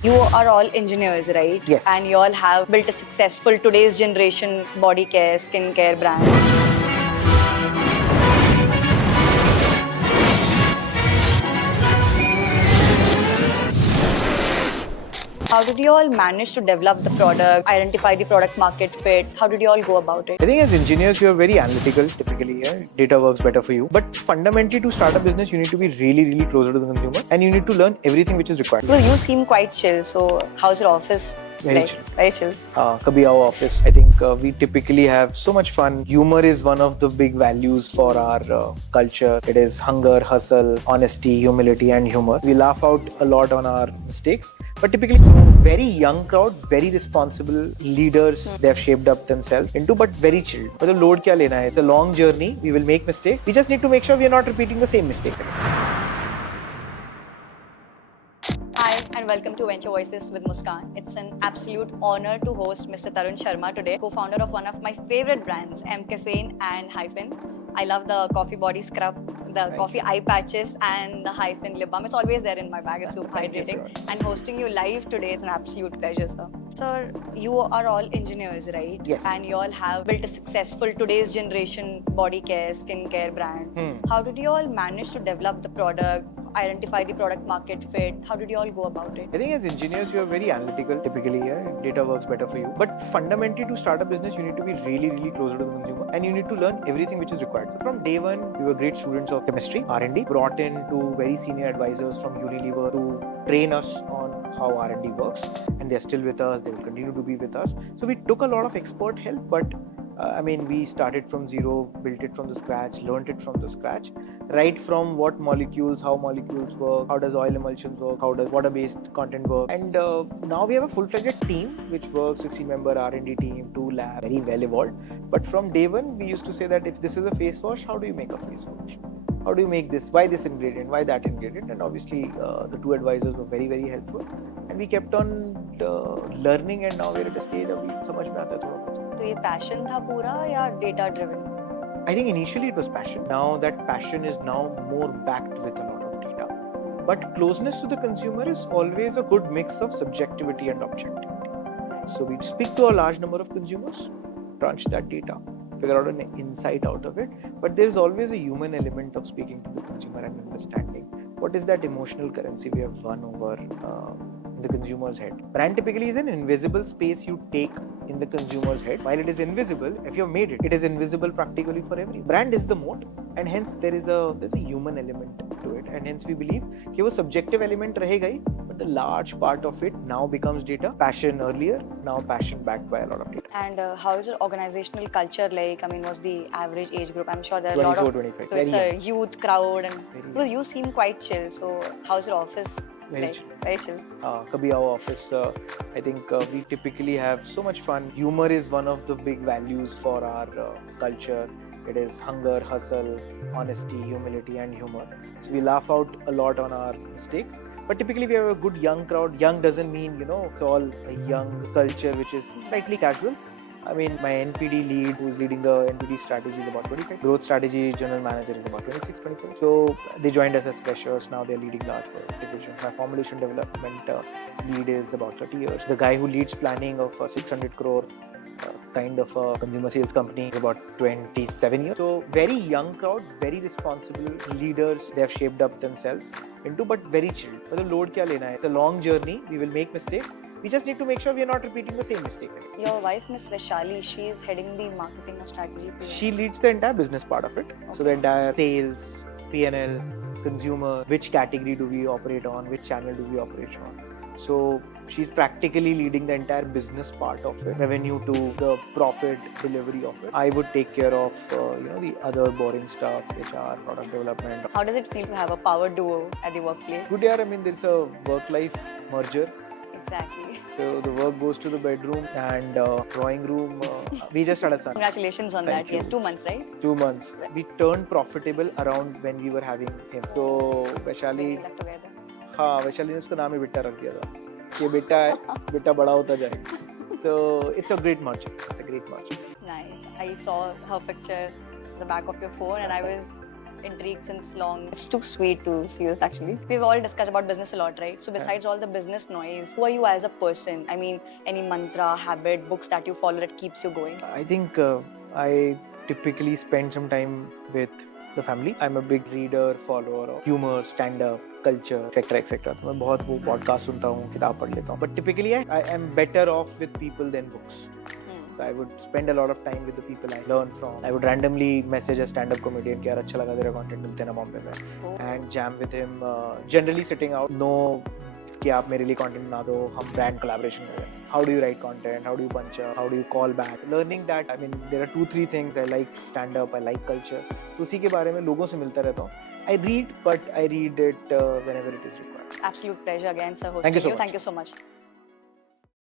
You are all engineers, right? Yes. And you all have built a successful today's generation body care, skincare brand. How did you all manage to develop the product, identify the product market fit? How did you all go about it? I think as engineers, you are very analytical typically. Yeah? Data works better for you. But fundamentally, to start a business, you need to be really, really closer to the consumer and you need to learn everything which is required. Well, you seem quite chill. So, how's your office? Very like? chill. Very chill. Kabhi Aao office. I think we typically have so much fun. Humor is one of the big values for our culture. It is hunger, hustle, honesty, humility, and humor. We laugh out a lot on our mistakes. But typically, very young crowd, very responsible leaders. They have shaped up themselves into, but very chilled. मतलब load क्या लेना है? It's a long journey. We will make mistakes. We just need to make sure we are not repeating the same mistakes again. Hi, and welcome to Venture Voices with Muskan. It's an absolute honor to host Mr. Tarun Sharma today, co-founder of one of my favorite brands, Mcaffeine and Hyphen. I love the coffee body scrub, the coffee eye patches, and the Hyphen lip balm. It's always there in my bag. It's super hydrating. And hosting you live today is an absolute pleasure, sir. Sir, you are all engineers, right? Yes. And you all have built a successful today's generation body care, skincare brand. How did you all manage to develop the product, identify the product market fit? How did you all go about it? I think as engineers, you are very analytical typically. Yeah? Data works better for you. But fundamentally, to start a business, you need to be really, really closer to the consumer and you need to learn everything which is required. So from day one, we were great students of chemistry, R&D, brought in to very senior advisors from Unilever to train us on how R&D works, and they're still with us. They will continue to be with us. So we took a lot of expert help, but we started from zero, built it from the scratch, learned it from the scratch, right from what molecules, how molecules work, how does oil emulsions work, how does water-based content work, and now we have a full-fledged team which works, 16-member R&D team, 2 labs, very well evolved. But from day one, we used to say that if this is a face wash, how do you make a face wash? How do you make this? Why this ingredient? Why that ingredient? And obviously, the 2 advisors were very, very helpful. And we kept on learning, and now we're at a stage of समझ में आता है थोड़ा बहुत. तो ये passion था पूरा या data driven? I think initially it was passion. Now that passion is now more backed with a lot of data. But closeness to the consumer is always a good mix of subjectivity and objectivity. So we speak to a large number of consumers, crunch that data, figure out an insight out of it. But there's always a human element of speaking to the consumer and understanding what is that emotional currency we have won over in the consumer's head. Brand typically is an invisible space you take in the consumer's head. While it is invisible, if you have made it, it is invisible practically for every. Brand is the moat, and hence there's a human element to it, and hence we believe कि वो subjective element रहेगा ही, but the large part of it now becomes data. Passion earlier, now passion backed by a lot of data. And how is your organizational culture like? I mean, what's the average age group? I'm sure there are a lot 24, of 25. So it's a youth crowd, and well, you seem quite chill. So how's your office? Very chill. Very chill. Kabhi Aao office. I think we typically have so much fun. Humor is one of the big values for our culture. It is hunger, hustle, honesty, humility, and humor. So we laugh out a lot on our mistakes. But typically we have a good young crowd. Young doesn't mean, it's all a young culture which is slightly casual. I mean, my NPD lead, who's leading the NPD strategy, is about 25. Growth strategy general manager is about 26, 27. So they joined us as freshers. Now they're leading large divisions. My formulation development lead is about 30 years. The guy who leads planning of a 600 crore kind of a consumer sales company is about 27 years. So very young crowd, very responsible leaders. They have shaped up themselves into, but very chill. मतलब load क्या लेना है? It's a long journey. We will make mistakes. We just need to make sure we are not repeating the same mistakes again. Your wife, Miss Vaishali, she is heading the marketing or strategy. She leads the entire business part of it. Okay. So the entire sales, P&L, consumer, which category do we operate on, which channel do we operate on. So she's practically leading the entire business part of it, revenue to the profit delivery of it. I would take care of the other boring stuff, HR, product development. How does it feel to have a power duo at the workplace? Good, yeah. I mean, there's a work-life merger. Exactly. So the work goes to the bedroom and drawing room. We just had a son. Congratulations on that. Yes, 2 months, right? 2 months. We turned profitable around when we were having him. So Vaishali, Vaishali ने उसका नाम ही बेटा रख दिया था. ये बेटा है, बेटा बड़ा होता जाएगा. So it's a great merger. It's a great merger. Nice. I saw her picture, the back of your phone, and I was intrigued since long. It's too sweet to see this actually. We've all discussed about business a lot, right? So besides all the business noise, who are you as a person? I mean, any mantra, habit, books that you follow that keeps you going? I think I typically spend some time with the family. I'm a big reader, follower of humor, stand-up, culture, etc. etc. तो मैं बहुत वो podcast सुनता हूँ, किताब पढ़ लेता हूँ. But typically I am better off with people than books. So I would spend a lot of time with the people I learn from. I would randomly message a stand-up comedian कि यार अच्छा लगा तेरा content, मिलते हैं ना बॉम्बे में, and jam with him. Generally sitting out, no कि आप मेरे लिए content बना दो, हम brand collaboration करें. How do you write content? How do you punch up? How do you call back? Learning that, I mean, there are 2-3 things. I like stand-up, I like culture. तो उसी के बारे में लोगों से मिलता रहता हूँ. I read, but I read it whenever it is required. Absolute pleasure again, sir, Thank hosting you so much. Thank you so much.